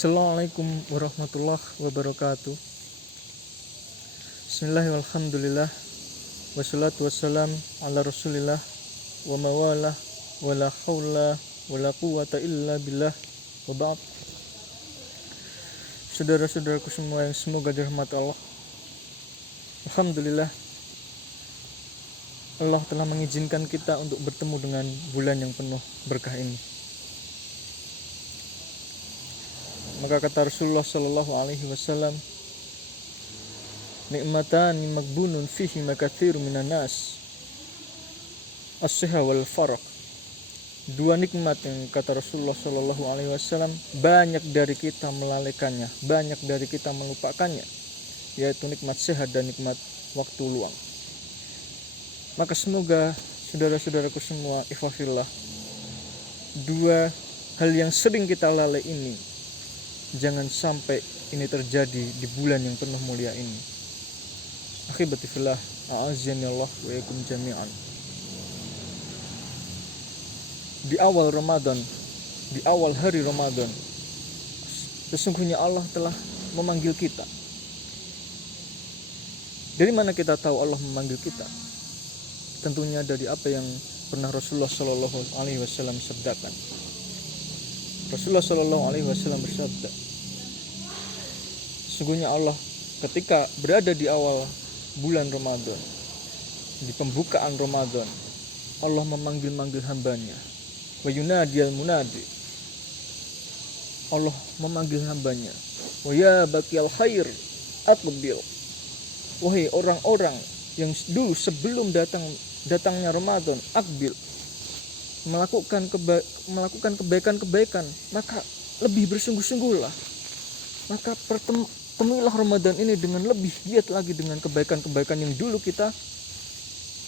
Assalamualaikum warahmatullahi wabarakatuh. Bismillahirrahmanirrahim. Wassalatu wassalam ala rasulillah wa mawalah wa la hawla wa la quwata illa billah wa ba'd. Saudara-saudaraku semua yang semoga dirahmati Allah, alhamdulillah Allah telah mengizinkan kita untuk bertemu dengan bulan yang penuh berkah ini. Maka kata Rasulullah sallallahu alaihi wasallam, nikmatan magbunun fihi makatsirun minan nas, as-sihha wal faraq. Dua nikmat yang kata Rasulullah sallallahu alaihi wasallam banyak dari kita melalaikannya, banyak dari kita melupakannya, yaitu nikmat sehat dan nikmat waktu luang. Maka semoga saudara-saudaraku semua ikhwafillah, dua hal yang sering kita lalai ini jangan sampai ini terjadi di bulan yang penuh mulia ini. Akhibati fillah, a'azzani Allah wa yakum jami'an. Di awal Ramadan, di awal hari Ramadan, sesungguhnya Allah telah memanggil kita. Dari mana kita tahu Allah memanggil kita? Tentunya dari apa yang pernah Rasulullah sallallahu alaihi wasallam sabdakan. Rasulullah sallallahu alaihi wasallam bersabda, sesungguhnya Allah ketika berada di awal bulan Ramadan, di pembukaan Ramadan, Allah memanggil-manggil hambanya. Wa yunadiyal munadi, Allah memanggil hambanya. Wa ya baqiyal khair aqbil, wahai orang-orang yang dulu sebelum datangnya Ramadan, aqbil, melakukan kebaikan-kebaikan, maka lebih bersungguh-sungguhlah. Maka penuhilah Ramadan ini dengan lebih giat lagi dengan kebaikan-kebaikan yang dulu kita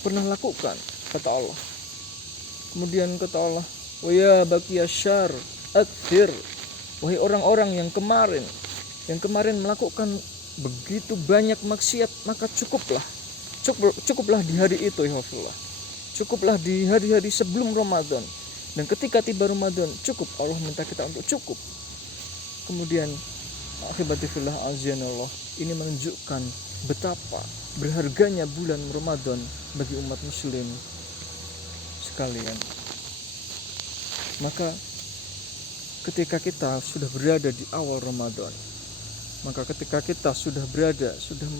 pernah lakukan, kata Allah. Kemudian kata Allah, wa ya baqiyasyar akthir, wahai orang-orang yang kemarin melakukan begitu banyak maksiat, maka cukuplah di hari itu, ya Allah. Cukuplah di hari-hari sebelum Ramadan, dan ketika tiba Ramadan cukup. Allah minta kita untuk cukup. Kemudian akhibati fillah azanallah, ini menunjukkan betapa berharganya bulan Ramadan bagi umat muslim sekalian. Maka ketika kita sudah berada di awal Ramadan, maka ketika kita sudah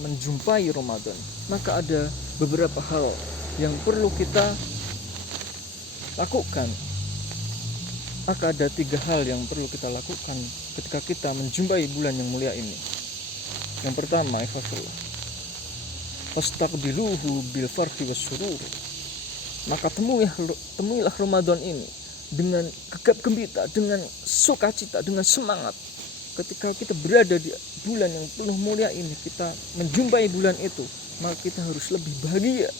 menjumpai Ramadan, maka ada beberapa hal yang perlu kita lakukan. Maka ada 3 hal yang perlu kita lakukan ketika kita menjumpai bulan yang mulia ini. Yang pertama, ikhwafillah, fastaqbiluhu bil farhi wassurur. Maka temuilah Ramadan ini dengan gegap gembira, dengan sukacita, dengan semangat. Ketika kita berada di bulan yang penuh mulia ini, kita menjumpai bulan itu, maka kita harus lebih bahagia.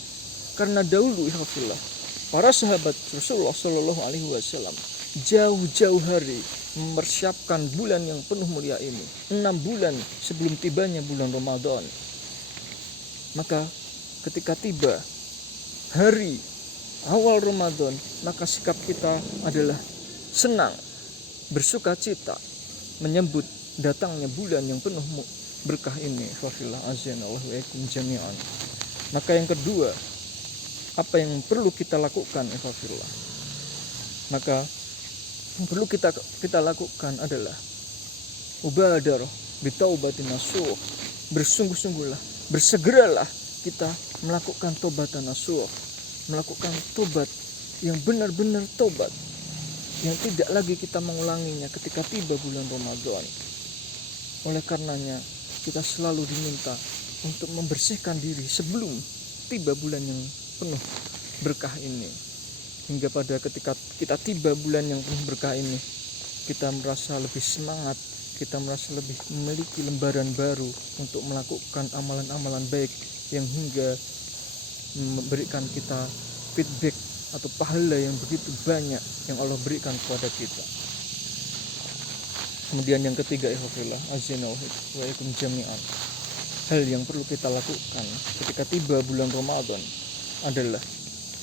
Karena dahulu, ikhwafillah, para sahabat Rasulullah sallallahu alaihi wasallam jauh-jauh hari mempersiapkan bulan yang penuh mulia ini, 6 bulan sebelum tibanya bulan Ramadan. Maka ketika tiba hari awal Ramadan, maka sikap kita adalah senang, bersukacita menyambut datangnya bulan yang penuh berkah ini. Wafillah azanallahu wa yakum jami'an. Maka yang kedua, apa yang perlu kita lakukan, wafillah, maka yang perlu kita lakukan adalah ubadarah bitaubatin nasuh. Bersungguh-sungguhlah, bersegeralah kita melakukan taubatan nasuh, melakukan tobat yang benar-benar tobat, yang tidak lagi kita mengulanginya ketika tiba bulan Ramadan. Oleh karenanya kita selalu diminta untuk membersihkan diri sebelum tiba bulan yang penuh berkah ini, hingga pada ketika kita tiba bulan yang penuh berkah ini, kita merasa lebih semangat, kita merasa lebih memiliki lembaran baru untuk melakukan amalan-amalan baik yang hingga memberikan kita feedback atau pahala yang begitu banyak yang Allah berikan kepada kita. Kemudian yang ketiga, ikhwafillah azanallahu wa yakum jami'an, hal yang perlu kita lakukan ketika tiba bulan Ramadan adalah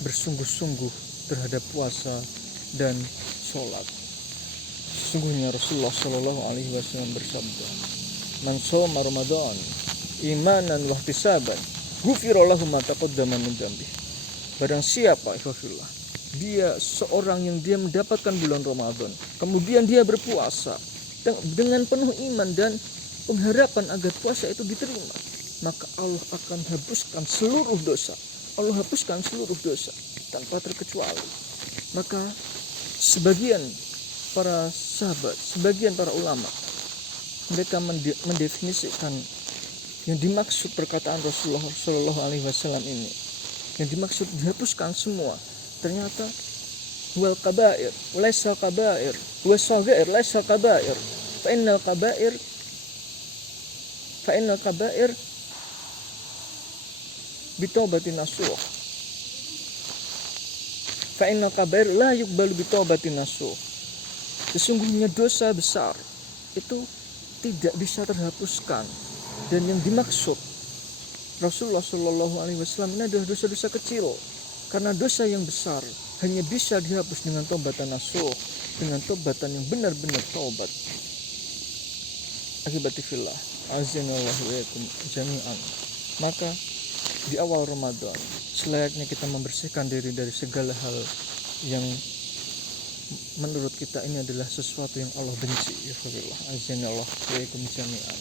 bersungguh-sungguh terhadap puasa dan sholat. Sungguhnya Rasulullah Shallallahu Alaihi Wasallam bersabda, "Man shoma Ramadan imanan wa ihtisaban, ghufira lahu ma taqaddama min dzambi." Barang siapa ikhwafillah, dia seorang yang dia mendapatkan bulan Ramadan, kemudian dia berpuasa dengan penuh iman dan pengharapan agar puasa itu diterima, maka Allah akan hapuskan seluruh dosa. Allah hapuskan seluruh dosa tanpa terkecuali. Maka sebagian para sahabat, sebagian para ulama, mereka mendefinisikan yang dimaksud perkataan Rasulullah Shallallahu Alaihi Wasallam ini, yang dimaksud dihapuskan semua, ternyata wal kabair laisa kabair was saghair laisa kabair fa innal kabair bitaubatin nasuh fa innal kabair la yuqbalu bitaubatin nasuh. Sesungguhnya dosa besar itu tidak bisa terhapuskan, dan yang dimaksud Rasulullah Shallallahu Alaihi Wasallam ini adalah dosa-dosa kecil, karena dosa yang besar hanya bisa dihapus dengan taubatan nasuh, dengan taubatan yang benar-benar taubat. Akibati fillah, azinallahu wa yakum jami'an. Maka di awal Ramadan selayaknya kita membersihkan diri dari segala hal yang menurut kita ini adalah sesuatu yang Allah benci. Ya fillah, azinallahu wa yakum jami'an.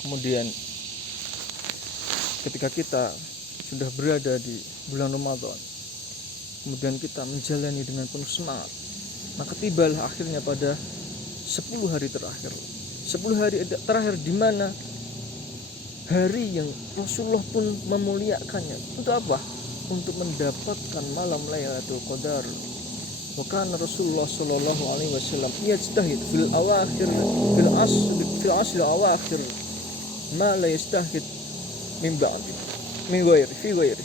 Kemudian ketika kita sudah berada di bulan Ramadan, kemudian kita menjalani dengan penuh semangat, maka tibalah akhirnya pada 10 hari terakhir. 10 hari terakhir di mana hari yang Rasulullah pun memuliakannya. Untuk apa? Untuk mendapatkan malam Lailatul Qadar. Wa kana Rasulullah sallallahu alaihi wasallam yajtahid fil awakhir fil ashr awakhir ma la yastahid min ba'di min ghairi fi ghairi.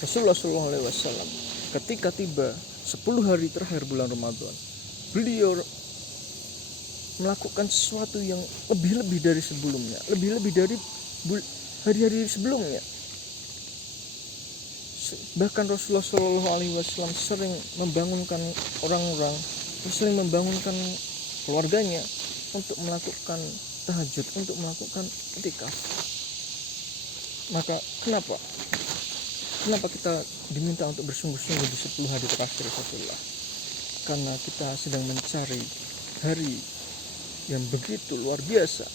Rasulullah sallallahu alaihi wasallam ketika tiba 10 hari terakhir bulan Ramadan, beliau melakukan sesuatu yang lebih-lebih dari sebelumnya, lebih-lebih dari hari-hari sebelumnya. Bahkan Rasulullah Shallallahu Alaihi Wasallam sering membangunkan orang-orang, sering membangunkan keluarganya untuk melakukan tahajud, untuk melakukan i'tikaf. Maka kenapa kita diminta untuk bersungguh-sungguh di 10 hari terakhir Rasulullah? Karena kita sedang mencari hari yang begitu luar biasa,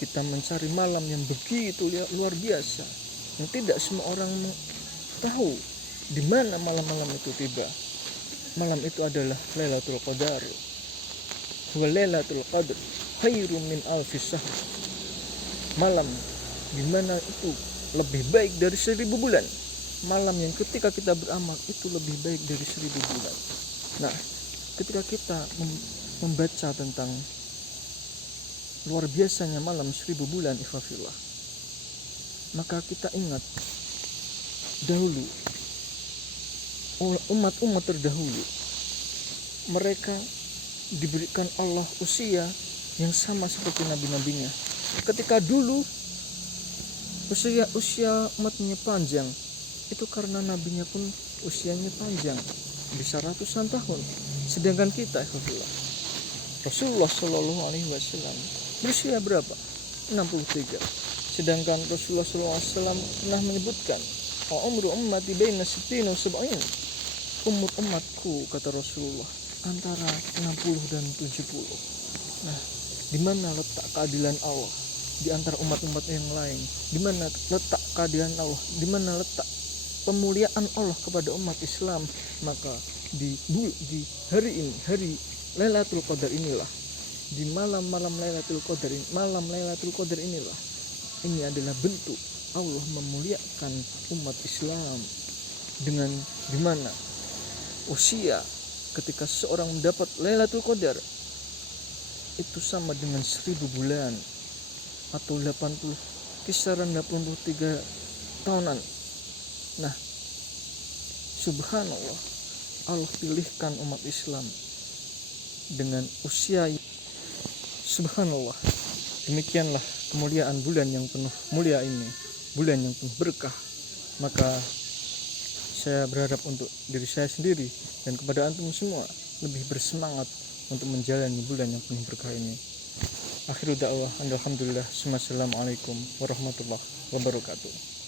kita mencari malam yang begitu luar biasa, yang tidak semua orang tahu di mana malam-malam itu tiba. Malam itu adalah Lailatul Qadar. Wa Lailatul Qadr khairum min alfi syahr. Malam di mana itu lebih baik dari 1000 bulan. Malam yang ketika kita beramal itu lebih baik dari 1000 bulan. Nah, ketika kita membaca tentang luar biasanya malam 1000 bulan ikhwafillah, maka kita ingat dahulu umat-umat terdahulu, mereka diberikan Allah usia yang sama seperti nabi-nabinya. Ketika dulu usia umatnya panjang, itu karena nabinya pun usianya panjang, bisa ratusan tahun. Sedangkan kita ikhwafillah, Rasulullah Shallallahu Alaihi Wasallam berusia berapa? 63. Sedangkan Rasulullah SAW pernah menyebutkan, umru ummati baina 60 wa 70. Umur umatku, kata Rasulullah, antara 60 dan 70. Nah, di mana letak keadilan Allah di antara umat-umat yang lain? Di mana letak keadilan Allah? Di mana letak pemuliaan Allah kepada umat Islam? Maka di hari ini, hari Lailatul Qadar inilah, di malam-malam Lailatul Qadar, malam Lailatul Qadar inilah, ini adalah bentuk Allah memuliakan umat Islam dengan dimana usia ketika seorang mendapat Lailatul Qadar itu sama dengan 1000 bulan atau kisaran 83 tahunan. Nah, subhanallah, Allah pilihkan umat Islam dengan usia, subhanallah. Demikianlah kemuliaan bulan yang penuh mulia ini, bulan yang penuh berkah. Maka saya berharap untuk diri saya sendiri dan kepada antum semua, lebih bersemangat untuk menjalani bulan yang penuh berkah ini. Akhiru da'wah, alhamdulillah, assalamualaikum warahmatullahi wabarakatuh.